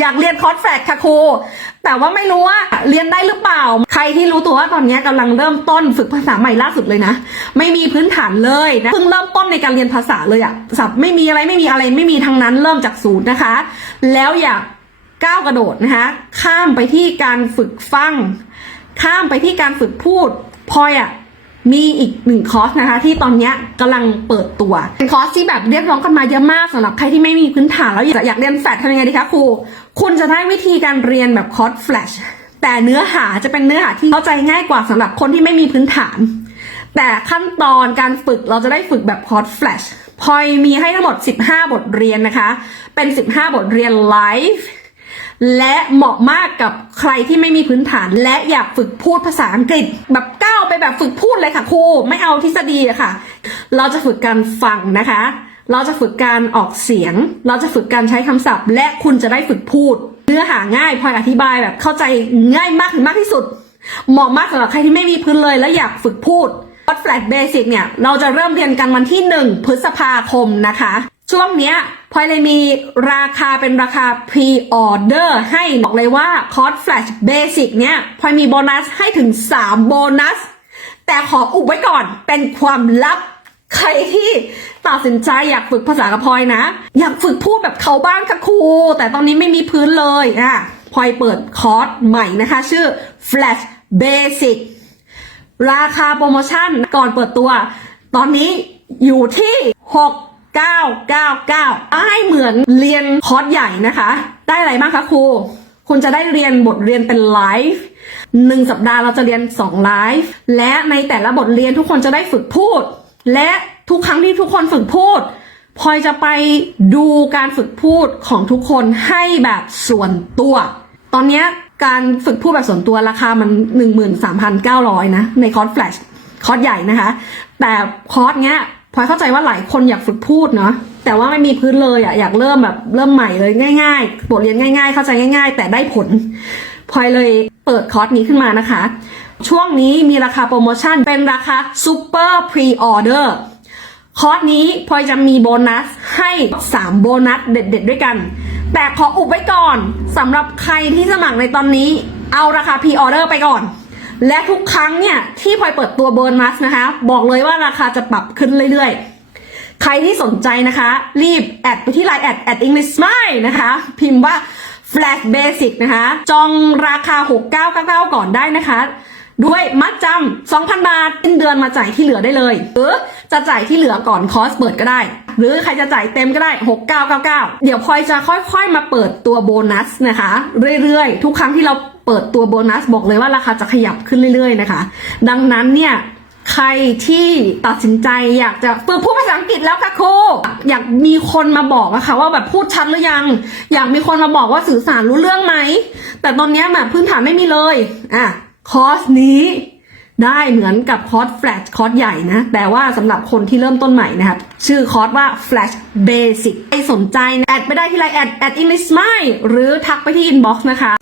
อยากเรียนคอร์สแฟกค่ะครู แต่ว่าไม่รู้ว่าเรียนได้หรือเปล่า ใครที่รู้ตัวว่าตอนนี้กำลังเริ่มต้นฝึกภาษาใหม่ล่าสุดเลยนะ ไม่มีพื้นฐานเลยนะเพิ่งเริ่มต้นในการเรียนภาษาเลยอะสับไม่มีอะไรไม่มีอะไรไม่มีทั้งนั้นเริ่มจากศูนย์นะคะ แล้วอยากก้าวกระโดดนะคะข้ามไปที่การฝึกฟัง ข้ามไปที่การฝึกพูดพอยอะ มีอีกหนึ่งคอร์สนะคะที่ตอนนี้ยกำลังเปิดตัวเป็นคอร์สที่แบบเรียกร้องกันมาเยอะมากสำหรับใครที่ไม่มีพื้นฐานแล้วอยากอยากเรียนแฟลชทำยังไงดีคะครู คุณจะได้วิธีการเรียนแบบคอร์สแฟลชแต่เนื้อหาจะเป็นเนื้อหาที่เข้าใจง่ายกว่าสำหรับคนที่ไม่มีพื้นฐาน แต่ขั้นตอนการฝึกเราจะได้ฝึกแบบคอร์สแฟลชพลอยมีให้ทั้งหมด 15 บทเรียนนะคะ เป็น 15 บทเรียนไลฟ์ และเหมาะมากกับใครที่ไม่มีพื้นฐาน และอยากฝึกพูดภาษาอังกฤษ แบบก้าวไปแบบฝึกพูดเลยค่ะครูไม่เอาทฤษฎีอะค่ะ เราจะฝึกการฟังนะคะ เราจะฝึกการออกเสียง เราจะฝึกการใช้คำศัพท์ และคุณจะได้ฝึกพูด เนื้อหาง่ายพลอยอธิบายแบบเข้าใจง่ายมากถึงมากที่สุด เหมาะมากสำหรับใครที่ไม่มีพื้นเลย และอยากฝึกพูดคอร์สแฟลตเบสิกเนี่ยเราจะเริ่มเรียนกันวันที่ 1 พฤษภาคมนะคะ ช่วงเนี้ยพลอยเลยมีราคาเป็นราคา pre order ให้บอกเลยว่าคอร์สแฟลชเบสิกเนี่ยพลอยมีโบนัสให้ถึง 3 โบนัส แต่ขออุบไว้ก่อนเป็นความลับ ใครที่ตัดสินใจอยากฝึกภาษากับพลอยนะ อยากฝึกพูดแบบเขาบ้างค่ะครู แต่ตอนนี้ไม่มีพื้นเลยอะพลอยเปิดคอร์สใหม่นะคะ ชื่อ Flash Basic ราคาโปรโมชั่นก่อนเปิดตัว ตอนนี้อยู่ที่ 9, 9, 9ให้เหมือนเรียนคอร์สใหญ่นะคะ ได้อะไรบ้างคะครูคุณจะได้เรียนบทเรียนเป็นไลฟ์หนึ่งสัปดาห์เราจะเรียน2ไลฟ์และในแต่ละบทเรียนทุกคนจะได้ฝึกพูด และทุกครั้งที่ทุกคนฝึกพูดพลอยจะไปดูการฝึกพูดของทุกคนให้แบบส่วนตัว ตอนนี้การฝึกพูดแบบส่วนตัวราคามัน 13,900 นะ ในคอร์สแฟลชคอร์สใหญ่นะคะ แต่คอร์สเนี้ย พลอยเข้าใจว่าหลายคนอยากฝึกพูดเนาะแต่ว่าไม่มีพื้นเลยอะอยากเริ่มแบบเริ่มใหม่เลยง่ายๆบทเรียนง่าย ๆ เข้าใจง่าย ๆ แต่ได้ผลพลอยเลยเปิดคอร์สนี้ขึ้นมานะคะ ช่วงนี้มีราคาโปรโมชั่นเป็นราคา Super Pre-Order คอร์สนี้พลอยจะมีโบนัสให้ 3 โบนัสเด็ด ๆ ด้วยกัน แต่ขออุบไว้ก่อนสำหรับใครที่สมัครในตอนนี้ เอาราคา pre order ไปก่อน และทุกครั้งเนี่ยที่พลอยเปิดตัวโบนัสนะคะ บอกเลยว่าราคาจะปรับขึ้นเรื่อยๆ ใครที่สนใจนะคะ รีบแอดไปที่ไลน์แอดแอด English Smile นะคะ พิมพ์ว่า Flash Basic นะคะ จองราคา 6999 ก่อนได้นะคะ ด้วยมัดจำ 2,000 บาทสิ้นเดือนมาจ่ายที่เหลือได้เลย หรือจะจ่ายที่เหลือก่อนคอร์สเปิดก็ได้ หรือใครจะจ่ายเต็มก็ได้ 6999 เดี๋ยวพลอยจะค่อยๆ มาเปิดตัวโบนัสนะคะ เรื่อยๆ ทุกครั้งที่เรา เปิดตัวโบนัสบอกเลยว่าราคาจะขยับขึ้นเรื่อยๆนะคะ ดังนั้นเนี่ยใครที่ตัดสินใจอยากจะฝึกพูดภาษาอังกฤษแล้วค่ะครูอยากมีคนมาบอกอะค่ะว่าแบบพูดชัดหรือยัง อยากมีคนมาบอกว่าสื่อสารรู้เรื่องไหม แต่ตอนนี้แบบพื้นฐานไม่มีเลยอะคอร์สนี้ได้เหมือนกับคอร์สแฟลชคอร์สใหญ่นะ แต่ว่าสำหรับคนที่เริ่มต้นใหม่นะครับ ชื่อคอร์สว่า Flash Basic ใครสนใจแอดไปได้ที่ไลน์แอดแอด English Smile หรือทักไปที่ inbox นะคะ